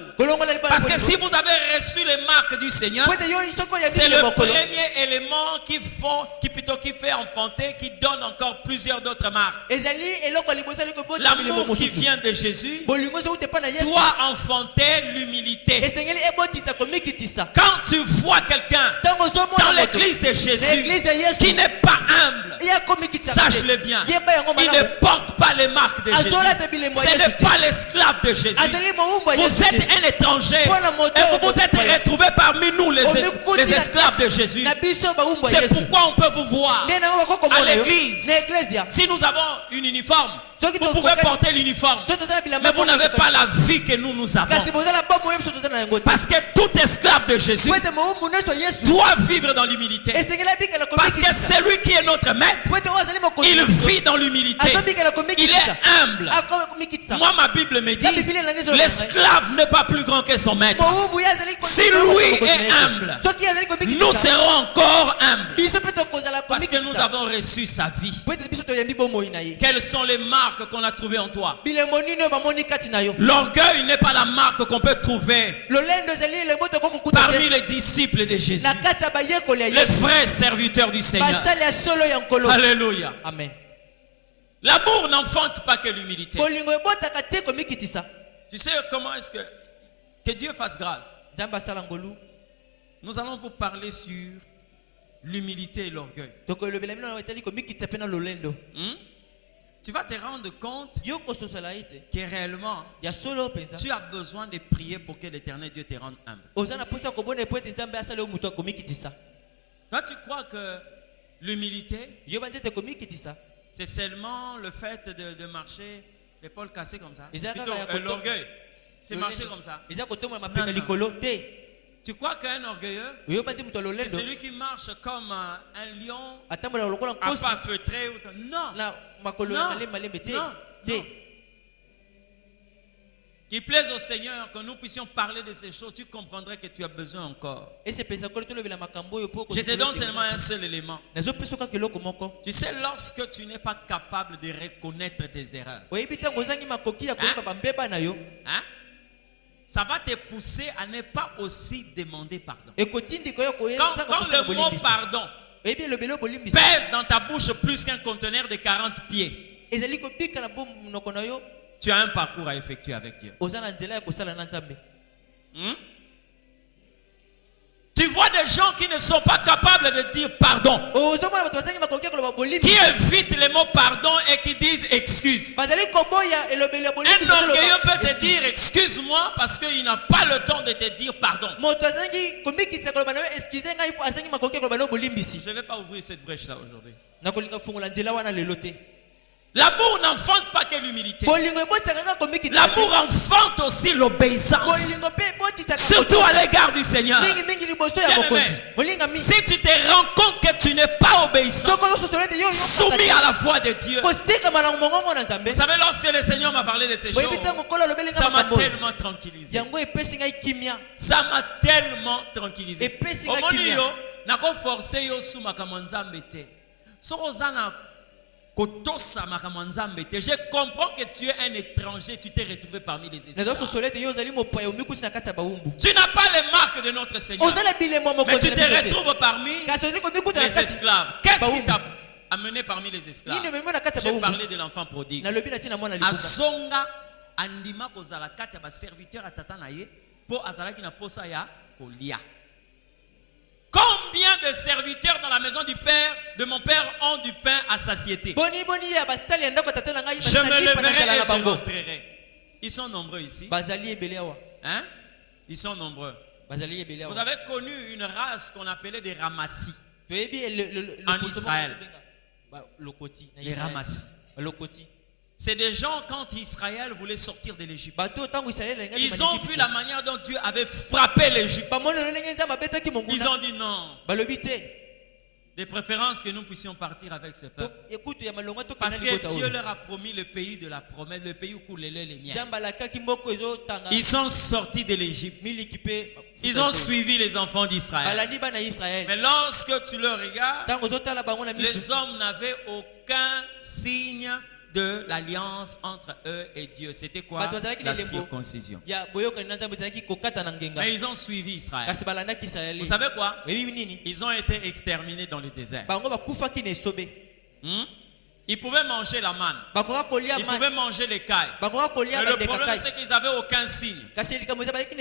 Parce que si vous avez reçu les marques du Seigneur, c'est le premier élément qui fait enfanter, qui donne encore plusieurs d'autres marques. L'amour qui vient de Jésus doit enfanter l'humilité. Quand tu vois quelqu'un dans l'église de Jésus qui n'est pas humble, sache-le bien, il ne porte pas les marques de Jésus. Ce n'est pas l'esclave de Jésus. Vous êtes un étranger et vous vous êtes retrouvé parmi nous les esclaves de Jésus. C'est pourquoi on peut vous voir à l'église. Si nous avons une uniforme, vous pouvez porter l'uniforme, mais vous n'avez pas la vie que nous avons. Parce que tout esclave de Jésus doit vivre dans l'humilité. Parce que celui qui est notre maître, il vit dans l'humilité. Il est humble. Moi, ma Bible me dit, l'esclave n'est pas plus grand que son maître. Si lui est humble, nous serons encore humbles. Parce que nous avons reçu sa vie. Quelles sont les marques qu'on a trouvées en toi? L'orgueil n'est pas la marque qu'on peut trouver parmi les disciples de Jésus, les vrais serviteurs du Seigneur. Alléluia. Amen. L'amour n'enfante pas que l'humilité. Tu sais comment est-ce que Dieu fasse grâce? Nous allons vous parler sur l'humilité et l'orgueil. Tu vas te rendre compte que réellement tu as besoin de prier pour que l'Éternel Dieu te rende humble. Toi, tu crois que l'humilité, c'est seulement le fait de marcher l'épaule cassée comme ça? Plutôt l'orgueil, c'est marcher comme ça. Tu crois qu'un orgueilleux, c'est celui qui marche comme un lion à pas feutré? Non. Non. Qu'il plaise au Seigneur que nous puissions parler de ces choses, tu comprendrais que tu as besoin encore. Je te donne seulement un seul élément. Tu sais, lorsque tu n'es pas capable de reconnaître tes erreurs, ça va te pousser à ne pas aussi demander pardon. Quand le mot pardon pèse dans ta bouche plus qu'un conteneur de 40 pieds, tu as un parcours à effectuer avec Dieu. Tu Tu vois des gens qui ne sont pas capables de dire pardon. Qui évitent les mots pardon et qui disent excuse. Un orgueilleux peut te dire excuse-moi parce qu'il n'a pas le temps de te dire pardon. Je ne vais pas ouvrir cette brèche là aujourd'hui. L'amour n'enfante pas que l'humilité. L'amour enfante aussi l'obéissance. Surtout à l'égard du Seigneur. Si tu te rends compte que tu n'es pas obéissant, soumis à la voix de Dieu. Vous savez, lorsque le Seigneur m'a parlé de ces choses, ça m'a tellement tranquillisé. Ça m'a tellement tranquillisé. Je comprends que tu es un étranger, tu t'es retrouvé parmi les esclaves. Tu n'as pas les marques de notre Seigneur, mais tu te retrouves parmi les esclaves. Qu'est-ce qui t'a amené parmi les esclaves? J'ai parlé de l'enfant prodigue. Azonga andima kozala kati ya serviteur à tata na ye po azalaki na posa ya kolia. Combien de serviteurs dans la maison du Père, de mon Père, ont du pain à satiété? Je me leverai et je rentrerai. Ils sont nombreux ici. Hein? Ils sont nombreux. Vous avez connu une race qu'on appelait des ramassis en Israël. Les ramassis. C'est des gens, quand Israël voulait sortir de l'Égypte, ils ont vu la manière dont Dieu avait frappé l'Égypte. Ils ont dit non. De préférence que nous puissions partir avec ce peuple. Parce que Dieu leur a promis le pays de la promesse, le pays où coule le lait et les miel. Ils sont sortis de l'Égypte. Ils ont suivi les enfants d'Israël. Mais lorsque tu le regardes, les hommes n'avaient aucun signe de l'alliance entre eux et Dieu. C'était quoi? La circoncision. Mais ils ont suivi Israël. Vous savez quoi? Ils ont été exterminés dans le désert. Ils pouvaient manger la manne. Ils pouvaient manger les cailles. Mais le problème, c'est qu'ils n'avaient aucun signe.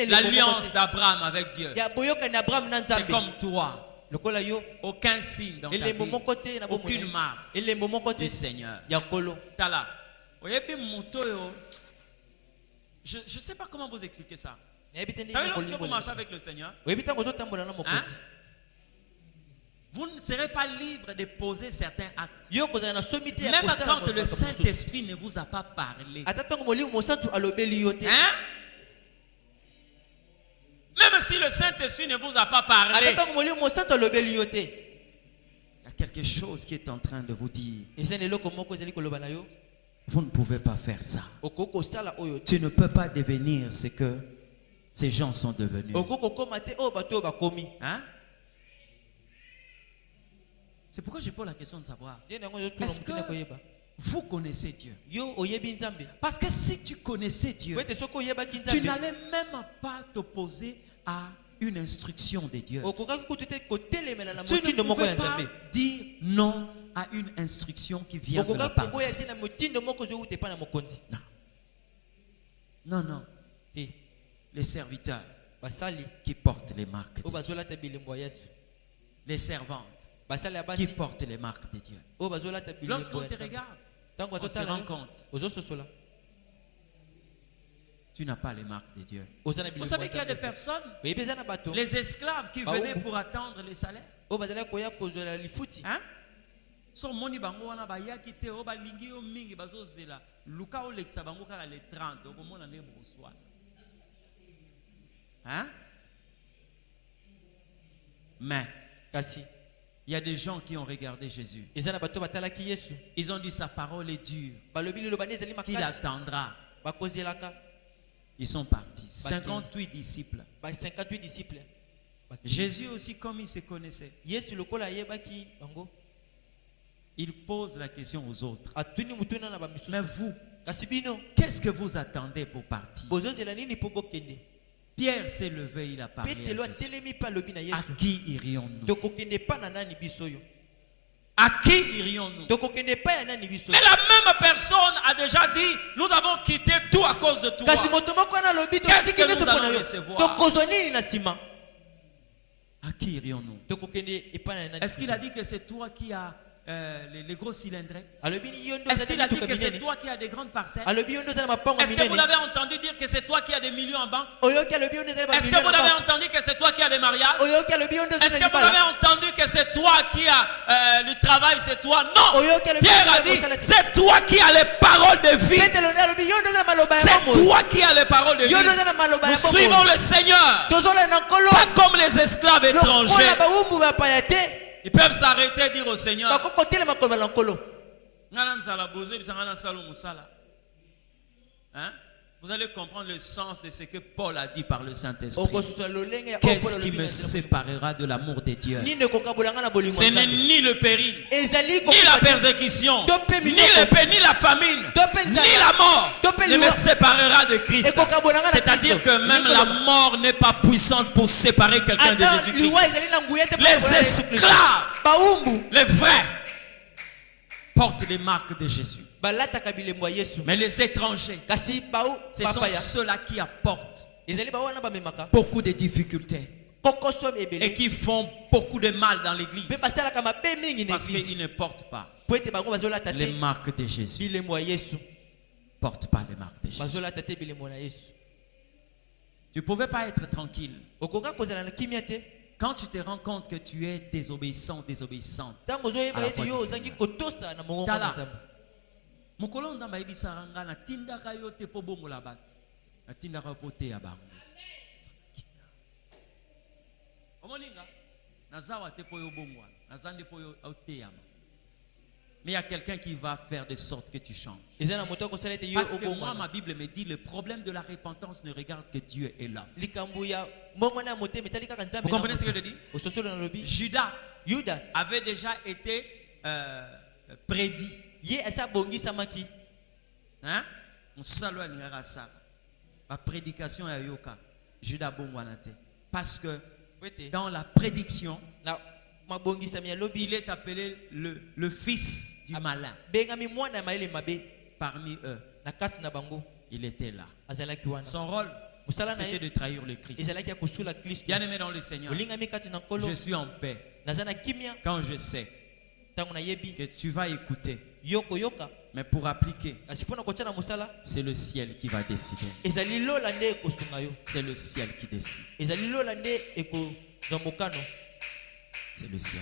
L'alliance d'Abraham avec Dieu. C'est comme toi. Aucun signe dans ta vie, aucune marque du Seigneur. Tala. Je ne sais pas comment vous expliquer ça. Vous savez, lorsque vous marchez avec le Seigneur, hein? Vous ne serez pas libre de poser certains actes. Même quand le Saint-Esprit ne vous a pas parlé. Hein? Même si le Saint-Esprit ne vous a pas parlé, il y a quelque chose qui est en train de vous dire. Vous ne pouvez pas faire ça. Tu ne peux pas devenir ce que ces gens sont devenus. Hein? C'est pourquoi je pose la question de savoir. Est-ce que vous connaissez Dieu? Parce que si tu connaissais Dieu, tu n'allais même pas t'opposer à une instruction de Dieu. Tu ne pouvais pas dire non à une instruction qui vient de la part de Dieu. Non. Non. Les serviteurs qui portent les marques de Dieu. Les servantes qui portent les marques de Dieu. Lorsqu'on te regarde, on se rend compte. Tu n'as pas les marques de Dieu. Vous savez qu'il y a des personnes, les esclaves qui venaient pour attendre les salaires. Hein? Hein? Mais il y a des gens qui ont regardé Jésus. Ils ont dit sa parole est dure. Qu'il attendra. Ils sont partis. 58 disciples. Jésus aussi, comme il se connaissait, il pose la question aux autres. Mais vous, qu'est-ce que vous attendez pour partir? Pierre s'est levé, il a parlé à Jésus. À qui irions-nous? À qui irions-nous? Mais la même personne a déjà dit, nous avons quitté tout à cause de toi. Qu'est-ce que nous allons recevoir? À qui irions-nous? Est-ce qu'il a dit que c'est toi qui as les gros cylindrés? Est-ce qu'il a dit que c'est toi qui as des grandes parcelles? Est-ce que vous l'avez entendu dire que c'est toi qui as des millions en banque? Est-ce que vous l'avez entendu que c'est toi qui as des mariages? Est-ce que vous l'avez entendu que c'est toi qui as le travail? C'est toi? Non! Pierre a dit, c'est toi qui as les paroles de vie. C'est toi qui as les paroles de vie. Nous suivons le Seigneur, pas comme les esclaves étrangers. Ils peuvent s'arrêter et dire au Seigneur, hein? Vous allez comprendre le sens de ce que Paul a dit par le Saint-Esprit. Qu'est-ce qui me séparera de l'amour de Dieu? Ce n'est ni le péril, ni la persécution, ni la famine, ni la mort ne me séparera de Christ. C'est-à-dire que même la mort n'est pas puissante pour séparer quelqu'un de Jésus-Christ. Les esclaves, les vrais, portent les marques de Jésus. Mais les étrangers, ce sont ceux-là qui apportent beaucoup de difficultés et qui font beaucoup de mal dans l'église parce qu'ils ne portent pas les marques de Jésus. Portent pas les marques de Jésus. Tu ne pouvais pas être tranquille quand tu te rends compte que tu es désobéissant, désobéissante à la voix du Seigneur. Mukolo nzamba ibisaranga na tindaka yote po bongola bato na tindaka pote ya bango omoninga nazawa te po yo bongwa nazande po yo oteyama. Mais il y a quelqu'un qui va faire de sorte que tu changes. Parce que moi, ma Bible me dit le problème de la repentance ne regarde que Dieu est là. Vous comprenez ce que je dis? Judas avait déjà été prédit. Hein? La prédication est yoka. Judas bongwanate. Parce que dans la prédiction, il est appelé le fils du malin. Parmi eux, il était là. Son rôle, c'était de trahir le Christ. Bien aimé dans le Seigneur, je suis en paix quand je sais que tu vas écouter. Mais pour appliquer, c'est le ciel qui va décider. C'est le ciel qui décide. C'est le ciel.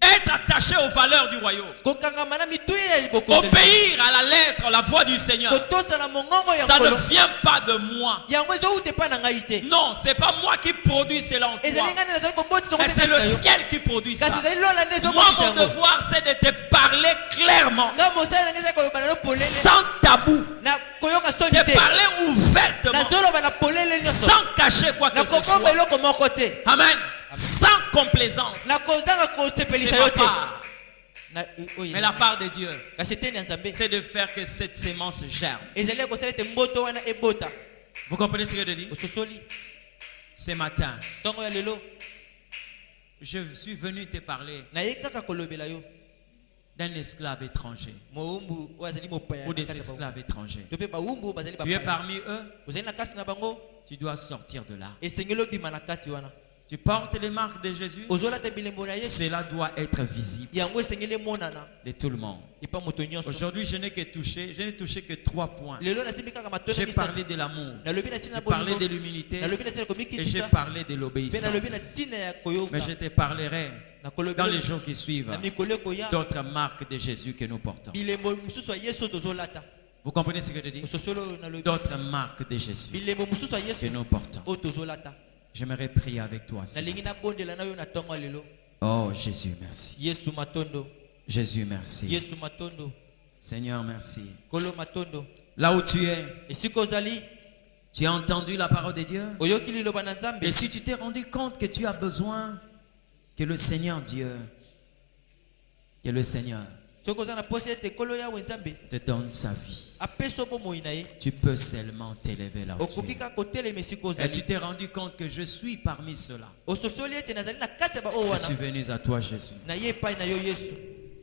Être attaché aux valeurs du royaume. Obéir à la lettre, la voix du Seigneur. Ça ne vient pas de moi. Non, c'est pas moi qui produis cela en toi. Mais c'est le ciel qui produit ça. Moi, mon devoir, c'est de te parler clairement. Sans tabou. De parler ouvertement. Sans cacher quoi que ce soit. Amen. Sans complaisance. C'est ma part. Mais la part de Dieu, c'est de faire que cette sémence germe. Vous comprenez ce que je dis? Ce matin, je suis venu te parler d'un esclave étranger ou des esclaves étrangers. Tu es parmi eux, tu dois sortir de là. Tu portes les marques de Jésus. Cela doit être visible de tout le monde. Aujourd'hui, je n'ai touché que 3 points. J'ai parlé de l'amour, j'ai parlé de l'humilité et j'ai parlé de l'obéissance. Mais je te parlerai dans les jours qui suivent d'autres marques de Jésus que nous portons. Vous comprenez ce que je dis? D'autres marques de Jésus que nous portons. J'aimerais prier avec toi. Oh Jésus, merci. Jésus, merci. Seigneur, merci. Là où tu es, tu as entendu la parole de Dieu. Et si tu t'es rendu compte que tu as besoin que le Seigneur Dieu, que le Seigneur te donne sa vie, tu peux seulement t'élever là où tu es. Et tu t'es rendu compte que je suis parmi ceux-là. Je suis venu à toi, Jésus.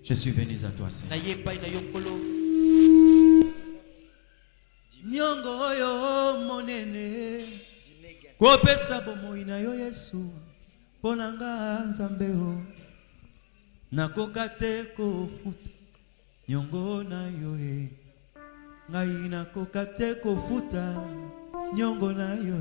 Je suis venu à toi, Seigneur. kopesa bomoi na yo Yesu ponanga nzambe o nakoka te kofuta nyongo na yo ngai nakoka te kofuta nyongo na yo